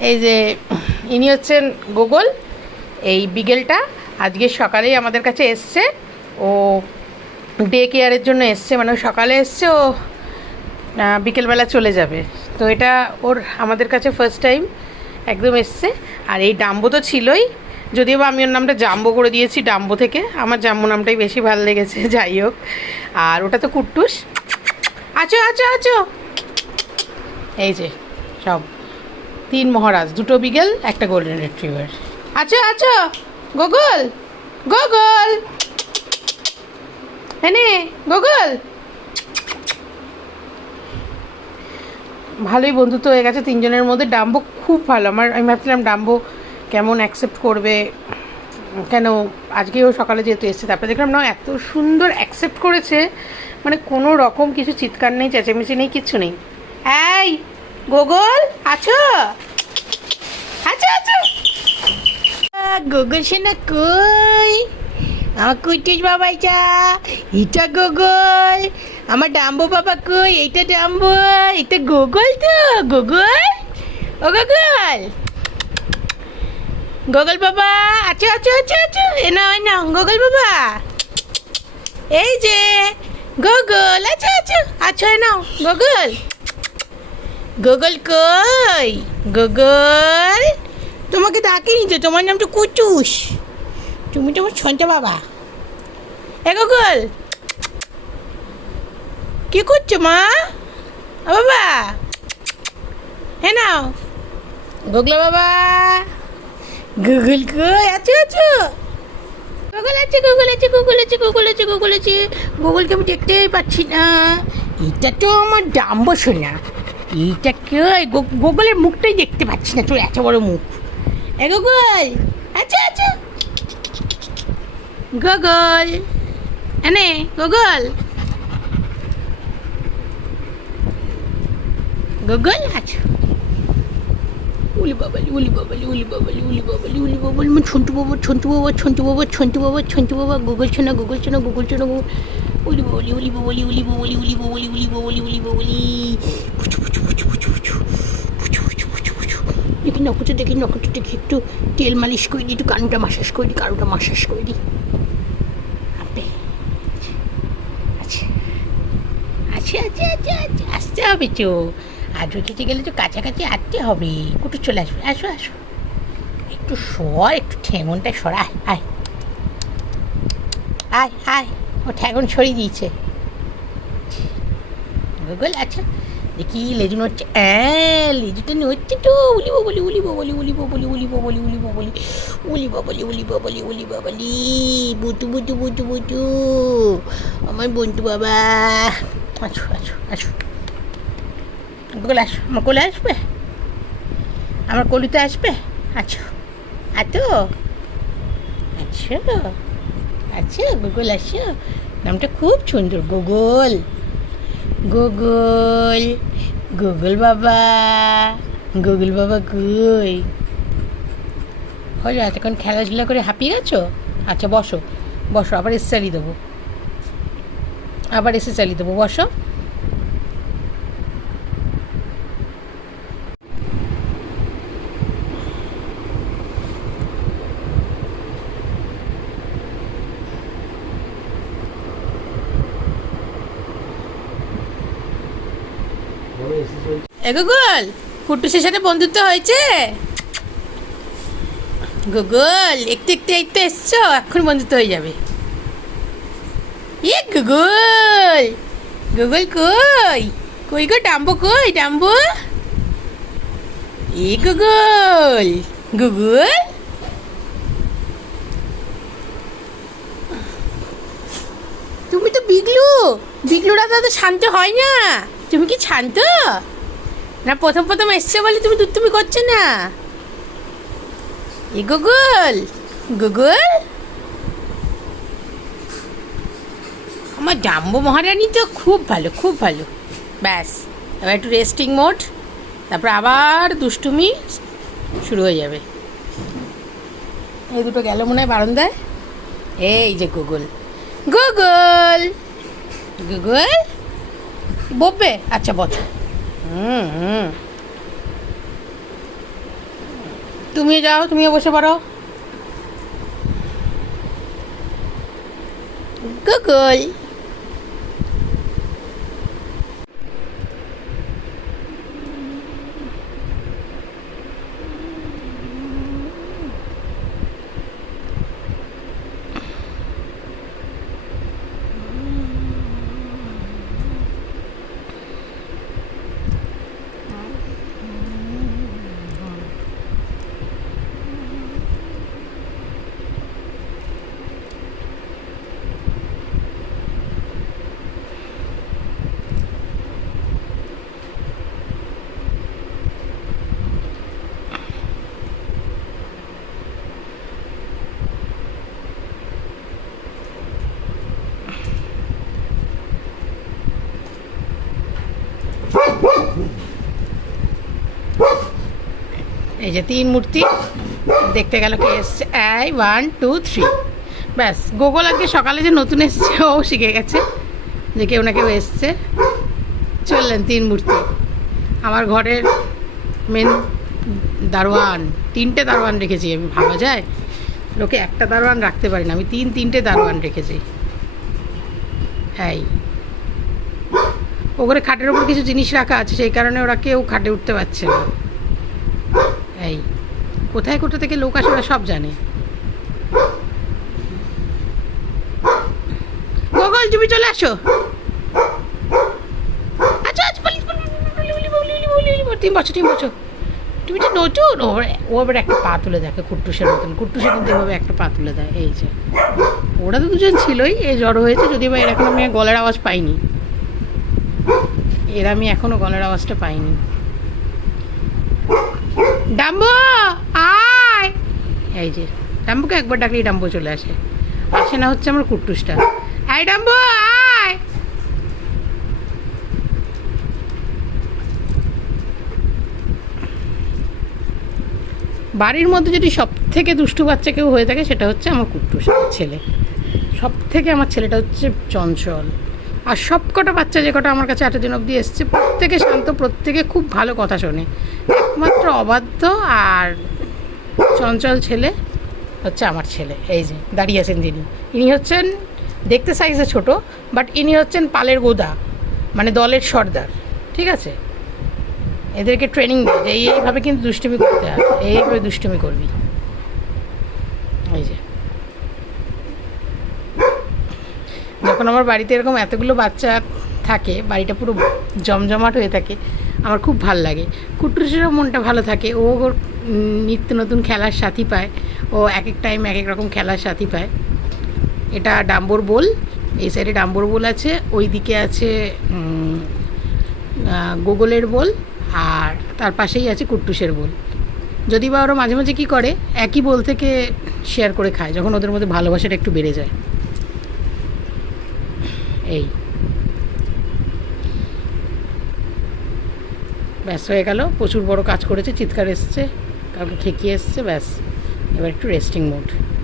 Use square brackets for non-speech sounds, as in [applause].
এই যে, ইনি হচ্ছেন গোগল, এই বিকেলটা আজকে সকালেই আমাদের কাছে এসছে। ও ডে কেয়ারের জন্য এসছে মানে সকালে এসছে, ও বিকেলবেলা চলে যাবে। তো এটা ওর, আমাদের কাছে ফার্স্ট টাইম একদম এসছে। আর এই ডাম্বো তো ছিলই, যদিও আমি ওর নামটা জাম্বো করে দিয়েছি ডাম্বো থেকে, আমার জাম্বো নামটাই বেশি ভালো লেগেছে, [laughs] যাই হোক। আর ওটা তো কুট্টুস। আছো আচো আছো। এই যে, সব। তিন মহারাজ, দুটো বিগেল, একটা গোল্ডেন রিট্রিভার আছো আছো গোগল গোগল। এনে, গোগল। ভালোই বন্ধুত্ব হয়ে গেছে তিনজনের মধ্যে। ডাম্বো খুব ভালো। আমার, আমি ভাবছিলাম ডাম্বো কেমন অ্যাকসেপ্ট করবে? কেন? আজকেও সকালে যেহেতু এসছে, তারপরে দেখলাম, না, এত সুন্দর অ্যাকসেপ্ট করেছে। মানে কোনো রকম কিছু চিৎকার নেই, চেঁচামেচি নেই, কিচ্ছু নেই। এই গোগল, আছো? আছো আছো। গোগল সেনা কই? আমার কুটিস বাবাইটা এটা গোগল। আমার ডাম্বো বাবা কই? এইটা ডাম্বো। এটা গোগল তো, গোগল? ও গোগল। গোগল বাবা, আছো আছো আচ্ছা আছো। এ এ নাও, গোগল বাবা। এই যে, গোগল আচ্ছা আছো। আছো, এ নাও, গোগল। গোগল কই? গোগল? তোমাকে ডাকিনি তো, তোমার নাম তো কুচুস। তুমি তো আমার বাবা। এ গোগল, কি করছ মা? বাবা হ্যাঁ নাও। গোগলা বাবা, গুগল কই? আছো আছো? গুগল আছে গুগল আছে গুগল আছে গুগল আছে গুগল আছে। গুগলকে আমি দেখতেই পাচ্ছি না। এটা তো আমার ডাম্বো শোনা এইটা কই গুগলের মুখটাই দেখতে পাচ্ছি না তোর এত বড় মুখ এ গুগল আচ্ছা আচ্ছা গুগল এনে গুগল গুগল আচ্ছা উলি বাবালি উলি বাবালি উলি বাবালি উলি বাবালি উলি বাবালি মানে ছন্টু বাবা ছন্টু বাবা ছন্টু বাবা ছন্টু বাবা ছন্টু বাবা গুগল ছোনা গুগল ছোনা গুগল ছোনা উলি বাবালি উলি বাবালি উলি বাবালি উলি বাবালি উলি বাবালি উলি বাবালি দেখি নখটা দেখি নখটা দেখি একটু তেল মালিশ করে দিই, একটু কানুটা মাসাজ করে দিই, কারুটা মাসাজ করে দিই। আচ্ছা। আচ্ছা আচ্ছা আচ্ছা আসতে হবে তো। আজও খেতে গেলে তো কাছাকাছি আসতে হবে। কুটু চলে আসবে। আসো আসো। একটু সর, একটু ঠেঙনটা সর। আয় আয়। আয় আয়। ও ঠেঙন সরিয়ে দিয়েছে। গুগল আচ্ছা। দেখি, লেজু নড়ছে। হ্যাঁ লেজুটা নড়ছে তো। উলি বলি উলি বলি উলি বলি উলি বলি উলি বলি উলি বলি উলি বলি উলি বলি। বুটু বুটু বুটু বুটু আমার বন্ধু বাবা। আছো আছো আছো গুগল আসো আমার কোলে আসবে? আমার কলিতে আসবে? আচ্ছা আতো। আচ্ছা আচ্ছা গুগল আসো। নামটা খুব সুন্দর, গুগল। গুগল গুগল বাবা গুগল বাবা কই? হলো, এতক্ষণ খেলাধুলা করে হাঁপিয়ে গেছো? আচ্ছা বসো বসো, আবার এসে চালিয়ে দেবো। আবার এসে চালিয়ে দেবো, বসো। এ গুগল কুটুসের সাথে বন্ধুত্ব হয়েছে? গুগল, একটু একটু একটু এসছো, এখন বন্ধুত্ব হয়ে যাবে। এ গুগল গুগল কই? কই গো, ডাম্বো কই, ডাম্বো? এ গুগল গুগল? তুমি তো বিগলু, বিগলুরা তো শান্ত হয় না। তুমি কি শান্ত? না, প্রথম প্রথম এসছে বলে তুমি তুমি করছ না? এ গুগল গুগল? আমার জাম্বু মহারানী তো খুব ভালো খুব ভালো। ব্যাস, এবার একটু রেস্টিং মোড তারপর আবার দুষ্টুমি শুরু হয়ে যাবে। এই দুটো গেল মনে হয় বারান্দায়? এই যে গুগল। গুগল! গুগল? বলবে আচ্ছা বল তুমিও যাও তুমিও বসে পড়ো। গুগল। এই যে তিন মূর্তি, দেখতে গেল কে এসছে। এই ওয়ান টু থ্রি ব্যাস, গোগল আজকে সকালে যে নতুন এসছে, ও শিখে গেছে যে কেউ না কেউ এসছে। চললেন তিন মূর্তি। আমার ঘরের মেন দারোয়ান, তিনটে দারোয়ান রেখেছি আমি, ভাবা যায়? লোকে একটা দারোয়ান রাখতে পারি না, আমি তিন, তিনটে দারোয়ান রেখেছি। হ্যাঁ ওখানে খাটের ওপর কিছু জিনিস রাখা আছে, সেই কারণে ওরা কেউ খাটে উঠতে পারছে না। এই কোথায় কোথা থেকে লোক আসে সব জানে গগল তুমি চলে আসো আচ্ছা আচ্ছা তিন বছর তিন বছর তুমি তো নতুন ও আবার একটা পা তুলে দেখে কুট্টুসের মতন কুট্টুসের কিন্তু এভাবে একটা পা তুলে দেয় এই যে ওরা তো দুজন ছিলই এ জ্বর হয়েছে যদি বা এরকম আমি গলার আওয়াজ পাইনি এর আমি এখনও গলার আওয়াজটা পাইনি ডাম্বো, আয়। এই যে, ডাম্বুকে একবার ডাকলেই ডাম্বো চলে আসে। আসে না হচ্ছে আমার কুট্টুসটা। আয় ডাম্বো, আয়। বাড়ির মধ্যে যদি সব থেকে দুষ্টু বাচ্চা কেউ হয়ে থাকে, সেটা হচ্ছে আমার কুট্টুস ছেলে। সব থেকে আমার ছেলেটা হচ্ছে চঞ্চল। আর সব কটা বাচ্চা যে কটা আমার কাছে এতদিন অবধি এসছে, প্রত্যেকে শান্ত, প্রত্যেকে খুব ভালো কথা শোনে। একমাত্র অবাধ্য আর চঞ্চল ছেলে হচ্ছে আমার ছেলে, এই যে দাঁড়িয়ে আছেন যিনি। ইনি হচ্ছেন, দেখতে সাইজে ছোট বাট ইনি হচ্ছেন পালের গোদা মানে দলের সর্দার, ঠিক আছে? এদেরকে ট্রেনিং দেয় যে এই- এইভাবে কিন্তু দুষ্টুমি করতে হয়, এইভাবে দুষ্টুমি করবি। এই যে। যখন আমার বাড়িতে এরকম এতগুলো বাচ্চা থাকে, বাড়িটা পুরো জমজমাট হয়ে থাকে, আমার খুব ভালো লাগে। কুটুসেরও মনটা ভালো থাকে, ও ওর নিত্য নতুন খেলার সাথী পায়, ও এক এক টাইম এক এক রকম খেলার সাথী পায়। এটা ডাম্বর বোল, এই সাইডে ডাম্বর বোল আছে ওই দিকে আছে গোগলের বোল, আর তার পাশেই আছে কুট্টুসের বোল। যদি বা ওরা মাঝে মাঝে কী করে, একই বোল থেকে শেয়ার করে খায়, যখন ওদের মধ্যে ভালোবাসাটা একটু বেড়ে যায়। এই। ব্যাস, হয়ে গেল। প্রচুর বড় কাজ করেছে, চিৎকার এসছে কাউকে ঠেকিয়ে এসছে, ব্যাস। এবার একটু রেস্টিং মোড